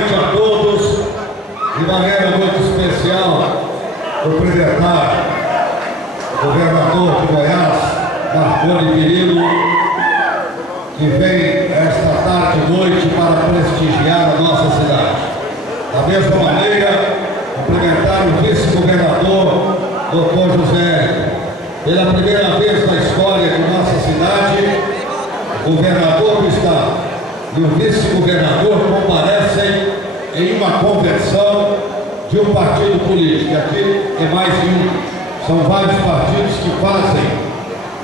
noite a todos. De maneira muito especial, cumprimentar o governador de Goiás, Marconi Perillo, que vem esta tarde e noite para prestigiar a nossa cidade. Da mesma maneira, cumprimentar o vice-governador, Dr. José. Pela primeira vez na história de nossa cidade, o governador do estado e o vice-governador comparecem em uma convenção de um partido político. Aqui é mais de um. São vários partidos que fazem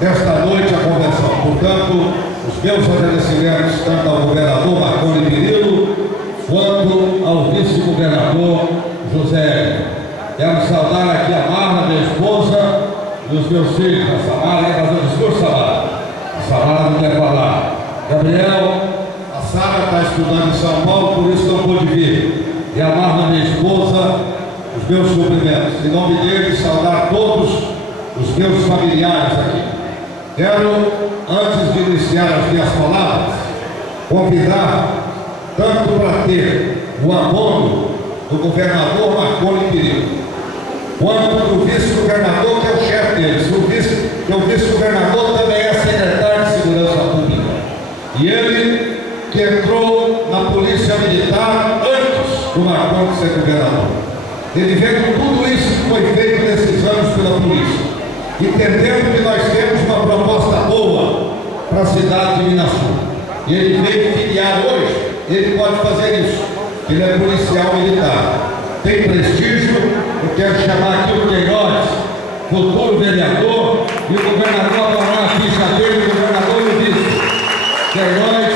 nesta noite a convenção. Portanto, os meus agradecimentos tanto ao governador Marconi Perillo quanto ao vice-governador José. Quero saudar aqui a Marla, minha esposa, e os meus filhos. A Samara quer fazer o discurso, Samara. A Samara não quer falar. Gabriel, a Sara está estudando em São Paulo, por isso não pôde vir. E a Marla, minha esposa, os meus cumprimentos. Em nome deles, saudar todos os meus familiares aqui. Quero, antes de iniciar as minhas palavras, convidar tanto para ter o abono do governador Marconi Perillo, quanto do vice-governador, que é o chefe deles. O vice-governador também é secretário de Segurança Pública. E ele que entrou na Polícia Militar antes do Marconi ser governador. Ele veio com tudo isso que foi feito nesses anos pela polícia, entendendo que nós temos uma proposta boa para a cidade de Minas Sul. E ele veio filiar hoje, ele pode fazer isso. Ele é policial militar, tem prestígio. Eu quero chamar aqui o Queiroz, futuro vereador, e o governador fará a ficha dele, o governador e o vice. Queiroz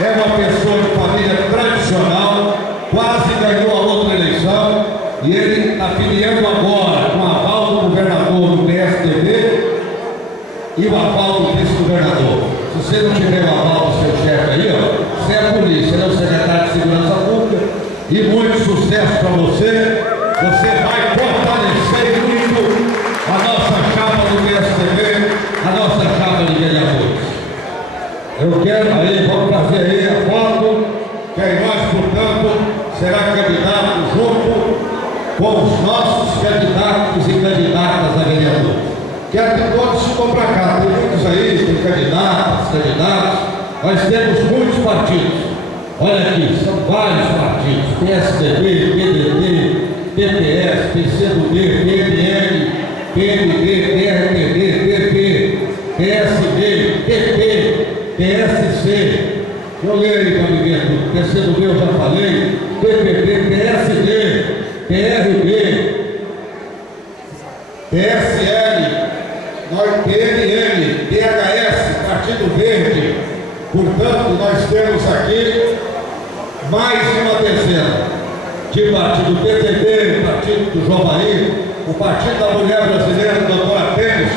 é uma pessoa de família tradicional, quase ganhou a outra eleição, e ele está filiando agora com o aval do governador do PSDB e o aval do vice-governador. Se você não tiver o aval do seu chefe aí, ó, você é a polícia, ele é o secretário de Segurança Pública, e muito sucesso para você. Você vai fortalecer muito a nossa chapa do PSDB, a nossa chapa de vereadores. Eu quero aí, vamos fazer aí a foto. Queiroz, portanto, será candidato junto com os nossos candidatos e candidatas a vereador. Quero que todos se vão para cá. Tem muitos aí, tem candidatos. Nós temos muitos partidos. Olha aqui, são vários partidos: PSDB, PDT, PPS, PCdoB, PMN, PMB, PRTB, PP, PSD, PP, PSC. Eu leio para me ver tudo. PCdoB eu já falei, PPP, PSD, PRB, PSL, PNN, PHS, Partido Verde. Portanto, nós temos aqui mais de uma dezena de partido PTB, partido do João Bahia, o Partido da Mulher Brasileira, doutora Tênis.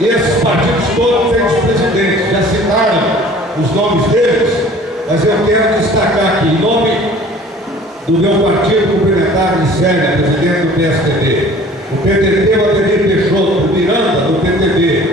Esses partidos todos têm os presidentes, já citaram os nomes deles, mas eu quero destacar aqui, em nome do meu partido, cumprimentar a Glicélia, presidente do PSDB, o PTT, o Ademir Peixoto, o Miranda, do PTB.